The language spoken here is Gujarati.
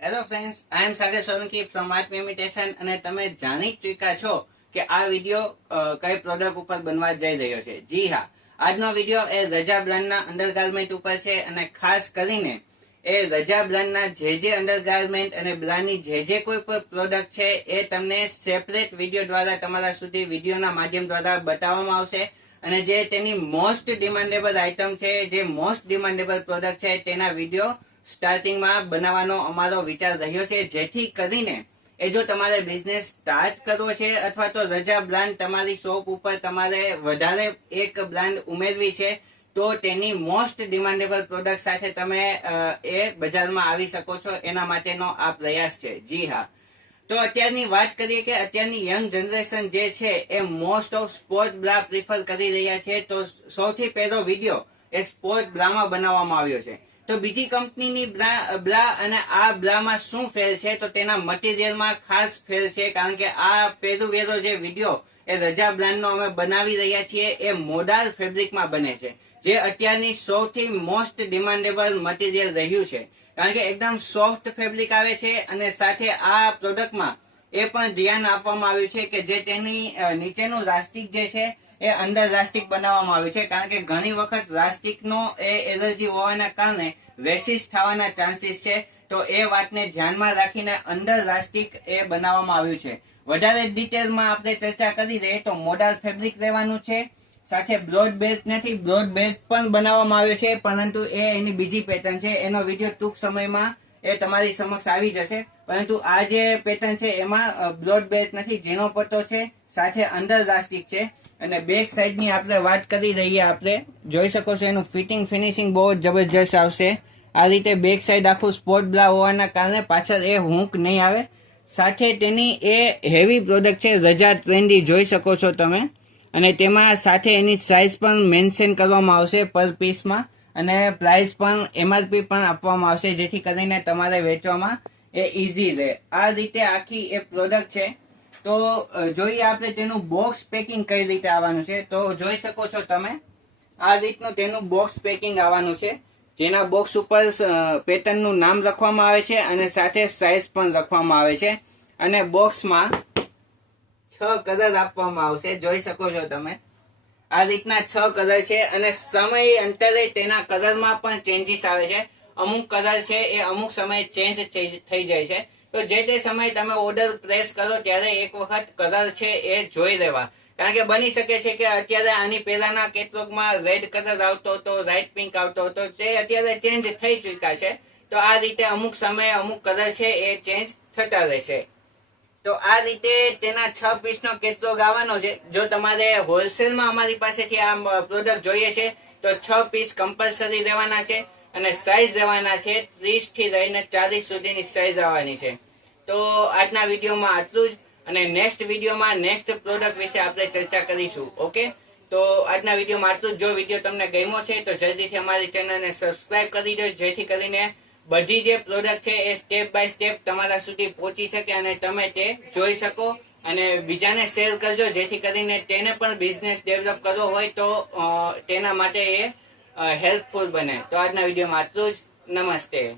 Hello friends, I am Sagar Solanki from Art Imitation અને તમે જાણી ચૂક્યા છો કે આ વિડીયો કઈ પ્રોડક્ટ ઉપર બનવા જઈ રહ્યો છે. જી હા, આજનો વિડીયો એ રજા બ્રાન્ડના અંડરગાર્મેન્ટ ઉપર છે અને ખાસ કરીને એ રજા બ્રાન્ડના જે અંડરગાર્મેન્ટ અને બ્રાન્ડની જે કોઈ પણ પ્રોડક્ટ છે એ તમને સેપરેટ વિડીયો દ્વારા તમારા સુધી વિડીયોના માધ્યમ દ્વારા બતાવવામાં આવશે. અને જે તેની મોસ્ટ ડિમાન્ડેબલ આઇટમ છે, જે મોસ્ટ ડિમાન્ડેબલ પ્રોડક્ટ છે, તેના વિડીયો સ્ટાર્ટિંગમાં બનાવવાનો અમારો વિચાર રહ્યો છે, જેથી કરીને એ જો તમારે બિઝનેસ સ્ટાર્ટ કરવો છે અથવા તો રજા બ્રાન્ડ તમારી શોપ ઉપર તમારે વધારે એક બ્રાન્ડ ઉમેરવી છે તો તેની મોસ્ટ ડિમાન્ડેબલ પ્રોડક્ટ સાથે તમે એ બજારમાં આવી શકો છો. એના માટેનો આ પ્રયાસ છે. જી હા, તો અત્યારની વાત કરીએ કે અત્યારની યંગ જનરેશન જે છે એ most of sport bra prefer કરી રહ્યા છે. તો સૌથી પહેલો વિડીયો એ સ્પોર્ટ બ્રામાં બનાવવામાં આવ્યો છે. તો બીજી કંપનીની બ્રા અને આ બ્રામાં શું ફેર છે, તો તેના મટીરિયલમાં ખાસ ફેર છે. કારણ કે આ પહેલું વેરો જે વિડીયો એ રજા બ્રાન્ડનો અમે બનાવી રહ્યા છીએ એ મોડાલ ફેબ્રિકમાં બને છે, જે અત્યારની સૌથી મોસ્ટ ડિમાન્ડેબલ મટીરિયલ રહ્યું છે. કારણ કે એકદમ સોફ્ટ ફેબ્રિક આવે છે અને સાથે આ પ્રોડક્ટમાં એ પણ ધ્યાન આપવામાં આવ્યું છે કે જે તેની નીચેનું રાસ્ટિક જે છે એ અંદર રાસ્ટિક બનાવવામાં આવ્યું છે. કારણ કે ઘણી વખત રાસ્ટિકનો એ એલર્જી હોવાના કારણે રેસિસ થવાના ચાન્સીસ છે. તો એ વાતને ધ્યાનમાં રાખીને અંદર રાસ્ટિક એ બનાવવામાં આવ્યું છે. વધારે ડિટેલમાં આપણે ચર્ચા કરી દઈએ તો મોડાલ ફેબ્રિક રહેવાનું છે. સાથે બ્રોડ બેલ્ટ નથી, બ્રોડ બેલ્ટ પણ બનાવવામાં આવ્યો છે, પરંતુ એ એની બીજી પેટર્ન છે. એનો વિડીયો ટૂંક સમયમાં એ તમારી સમક્ષ આવી જશે. પરંતુ આ જે પેટર્ન છે એમાં બ્રોડ બેલ્ટ નથી, ઝીણો પટ્ટો છે, સાથે અંદર રાસ્ટિક છે. અને બેક સાઈડની આપણે વાત કરી રહીએ, આપણે જોઈ શકો છો એનું ફિટિંગ ફિનિશિંગ બહુ જ જબરજસ્ત આવશે. આ રીતે બેક સાઈડ આખું સ્પોર્ટ બ્રા હોવાના કારણે પાછળ એ હૂંક નહીં આવે. સાથે તેની એ હેવી પ્રોડક્ટ છે, રજા ટ્રેન્ડી જોઈ શકો છો તમે. અને તેમાં સાથે એની સાઇઝ પણ મેન્શન કરવામાં આવશે પર પીસમાં, અને પ્રાઇસ પણ MRP પણ આપવામાં આવશે, જેથી કરીને તમારે વેચવામાં એ ઇઝી રહે. આ રીતે આખી એ પ્રોડક્ટ છે. તો જોઈએ આપણે તેનું બોક્સ પેકિંગ કઈ રીતે આવવાનું છે. તો જોઈ શકો છો તમે, આ રીતનું તેનું બોક્સ પેકિંગ આવવાનું છે, જેના બોક્સ ઉપર પેટર્નનું નામ લખવામાં આવે છે અને સાથે સાઇઝ પણ લખવામાં આવે છે. અને બોક્સમાં 6 કલર આપવામાં આવશે, જોઈ શકો છો તમે. આ રીતના 6 કલર છે અને સમય અંતરે તેના કલરમાં પણ ચેન્જીસ આવે છે. અમુક કલર છે એ અમુક સમયે ચેન્જ થઈ જાય છે. તો જે તે સમયે તમે ઓર્ડર પ્લેસ કરો ત્યારે એક વખત કલર છે એ જોઈ લેવા. કારણ કે બની શકે છે કે અત્યારે આની પહેલાના કેટલોગમાં રેડ કલર આવતો હતો, લાઇટ પિંક આવતો હતો, તે અત્યારે ચેન્જ થઈ ચૂક્યા છે. તો આ રીતે અમુક સમયે અમુક કલર છે એ ચેન્જ થતા રહેશે. તો આ રીતે તેના 6 પીસનો કેટલોગ આવવાનો છે. જો તમારે હોલસેલમાં અમારી પાસેથી આ પ્રોડક્ટ જોઈએ છે તો 6 પીસ કમ્પલસરી રહેવાના છે અને સાઇઝ રહેવાના છે 30 થી લઈને 40 સુધીની સાઇઝ આવવાની છે. તો આજના વિડીયોમાં આટલું જ, અને નેક્સ્ટ વિડીયોમાં નેક્સ્ટ પ્રોડક્ટ વિશે આપણે ચર્ચા કરીશું. ઓકે, તો આજના વિડીયોમાં આટલું જ. જો વિડીયો તમને ગમ્યો છે તો જલ્દીથી અમારી ચેનલને સબસ્ક્રાઇબ કરી દો, જેથી કરીને બધી જે પ્રોડક્ટ છે એ સ્ટેપ બાય સ્ટેપ તમારા સુધી પહોંચી શકે અને તમે તે જોઈ શકો. અને બીજાને શેર કરજો, જેથી કરીને તેને પણ બિઝનેસ ડેવલપ કરવો હોય તો તેના માટે એ હેલ્પફુલ બને. તો આજના વિડીયોમાં આટલું જ. નમસ્તે.